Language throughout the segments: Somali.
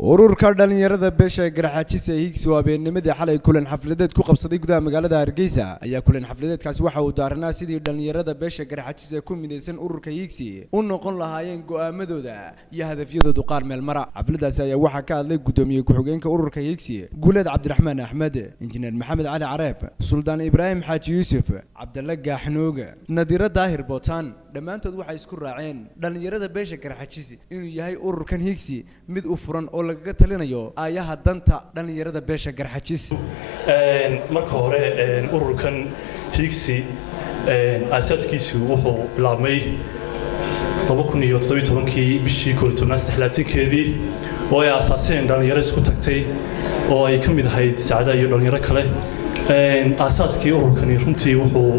ururka dhalinyarada beesha garxaajis ee Higgs oo habeennimadii xalay kulan xafladeed ku qabsaday gudaha magaalada Hargeysa ayaa kulan xafladeedkaasi waxa uu daarnaa sidii dhalinyarada beesha garxaajis ee ku mideysan ururka Higgs u noqon lahaayeen go'aamadooda iyo hadafyadooda qaar meel mara. Xafladaasi ayaa waxa ka hadlay gudoomiye ku-xigeenka ururka Higgs Guuleed Cabdiraxmaan Axmed, injineer Maxamed Cali Careef, Suldaan Ibraahim Xaaji Yuusuf, Cabdalla Gaaxnooga, Nadiira Daahir Bootaan, dhammaantood waxay isku raaceen dhalinyarada beesha garxaajis inuu yahay ururkan Higgs mid u furan oo laga talinayo ayaha danta dhalinyarada beesha garxaajis. marka hore ururkan Higgs asaaskiisu wuxuu bilaabmay 2017 bishii 13 oo ay asaaseen dhalinyaro isku tagtay oo ay ka mid ahayd saacada iyo dhalinyaro kale. asaaskii ururkani runtii wuxuu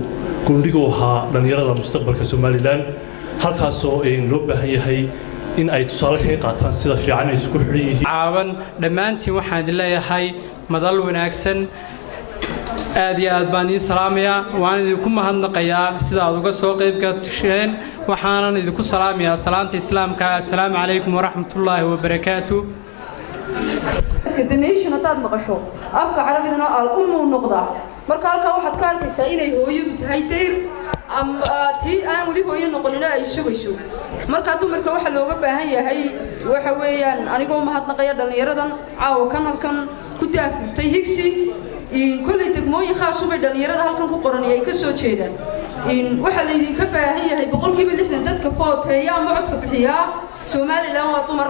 gundhigu ahaa dhalinyarada mustaqbalka Soomaaliland, halkaasoo loo baahan yahay in ay tusaale ka qaataan sida fiican ay isku xidhan yihiin. caawan dhammaantiin waxaan leeyahay madal wanaagsan, aad iyo aad baan idin salaamayaa, waan idinku mahadnaqayaa sida aad uga soo qayb gasheen, waxaanan idinku salaamayaa salaanta islaamka. assalaamu calaykum waraxmatullaahi wabarakaatuh. كدنيشن هذا مقشو أفكار عربينا الأم والنقطة مركالك واحد كان كسائل هو يد هيدير أم تي أنا ودي هو ينقلنا يشوف مركاتو مركا واحد لو جب هي وحويان أنا قوم هاد نقيا دلنيردن عاو كان كنت أفر تيهكسي إن كل تجمعي خاصة بدلنيرد هالكن كقرنية يكسر شيء إن واحد اللي كبه هي بقول كيف اللي إحنا ندك فوت هي معد كبحيا سومالي لا وطمر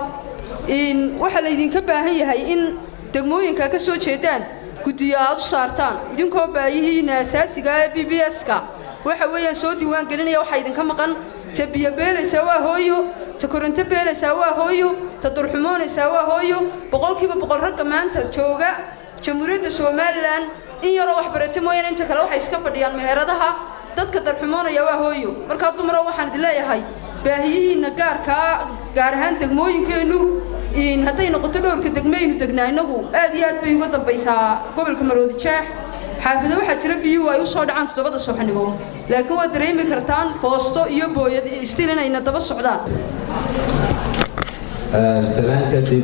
إن واحد اللي كبه هي إن تجمعي كسر شيئان كديات صارتان يدين كبه هي ناساس جاي BBS كا وحويان سودي وان قلنا يا واحد كم قن تبي بيل سوا هويو تكرنت بيل سوا هويو تطرحمون سوا هويو بقول كيف بقول هالك ما أنت تشوجا جمهورية الصوماليلاند إن يروح برتموين أنت كلو حيسكفر ديال مهردها دتك تطرحمون يا هويو مركاتو مروح عند الله هاي باهي نجار جارهان تجمعين كأنه إن هتين قتلور كتجمعين وتجنا إنه أديات بيقطع بيسا قبل كمرود الشاح حافظ واحد تربي ويوصل عن تبض الصبح نبو لكن هو دريمي كرتان فوسطو يبو يستيلنا إن تبض الصعدان. سلام كتب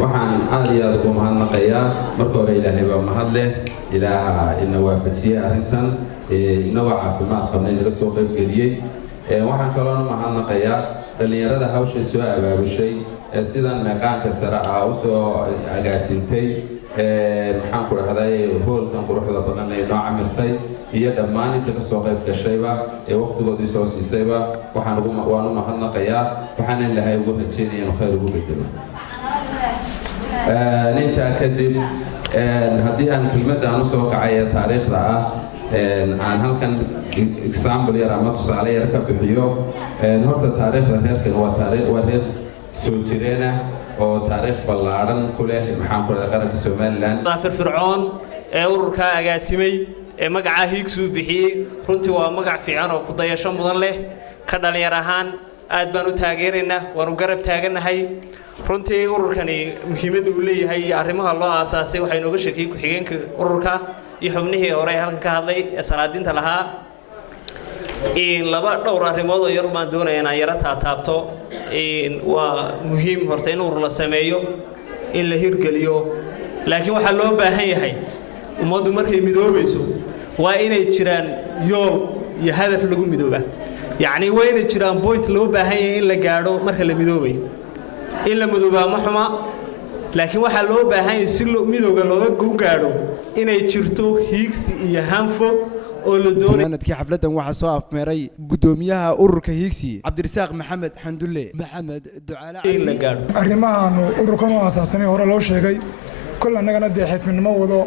وحن عادي أدوكم هالنقيا مركور إلهي ومهله إله إنه وفتيه أرسل إنه عافمات قبل السوق الجديد وحن كلام هالنقيا اللي يرد هوش السواء باب الشيء سيدا مكان كسرعة أو سو أجاسينتي محنكر هذا هو كنكر هذا بدنا نوع عمرتي هي دماني تكسوق كشيبة وقت قدي سوس يسيبة وحن وانو محلنا قيا وحن اللي هاي يقول نتشيني نخير يقول بدله ننت أكذب هذه عن كلمة عن سوق عيا تاريخ رأى عن هل كان إكسامبل يرى ما تصالح يركب بحيو نهار تاريخ ذهير كان هو تاريخ وهير سوتشينا أو تاريخ بلارن كله محاكم ذكرك الصوماليلاند. ظافر فرعون ururka agaasimay magaca Higgs uu bixiyay runtii waa magac fiican oo ku dayasho mudan leh ka dhalinyar ahaan aad baan u taageeraynaa waan u garab taaganahay runtii ururkani muhiimad uu leeyahay arrimaha loo aasaasay waxay nooga sheekay ku xigeenka ururka iyo xubnihii hore halka ka hadlay salaadinta lahaa in laba dhowr arrimood oo yar baan doonayaa inaan yara taabto waa muhiim horta in urur la sameeyo in la hirgeliyo laakiin waxa loo baahan yahay umadu markay midoobayso waa inay jiraan yool iyo hadaf lagu midooba yaani waa inay jiraan point loo baahan yahay in la gaadho marka la midoobay in la midooba ma xuma laakiin waxa loo baahan yahay si midooga looga gaadho inay jirto Higgs iyo hanfog oo la doonayo. sanadkii xafladan waxa soo afmeeray gudoomiyaha ururka Higgs Cabdirasaaq Maxamed Xandulle Maxamed Ducaale in la gaadho arrimahan ururkan oo asaasanay hore loo sheegay كل أنا قد حسبنا موضوع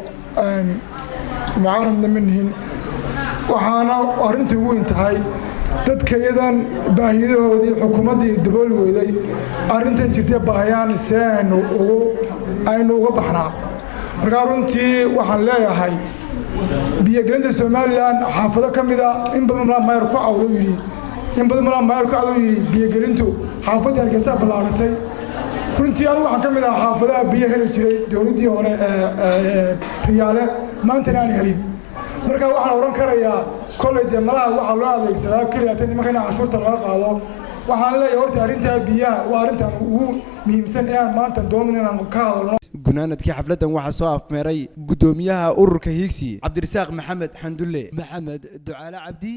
معارض منهن وحنا أرنت وين هاي تتكيدا باهيده ودي حكومة الدول وذي أرنت جرتي باهيان سان وأينو وبحنا رجعونتي وحنا لا يا هاي بيجرند الصوماليان حافظة كم إذا إن بدل ما يركوا عويري إن بدل ما يركوا عويري بيجرندو حافظة الكساب بالعرتي runtii anigu waxaan ka mid ahaa xaafadaha biyo heli jiray dawladdii hore riyaale maantana aan helin marka waxaan oran karayaa kolley dee malaha waxaa loo adeegsadaa keliya tan nimanka in cashuurta laga qaado waxaan leeyahay horta arrintaa biyaha waa arrintan ugu muhiimsan ee aan maanta doonin inaan ka hadalno. gunaanadkii xafladan waxaa soo afmeeray gudoomiyaha ururka Higsi Cabdirasaaq Maxamed Xandulle Maxamed Ducaale Cabdi.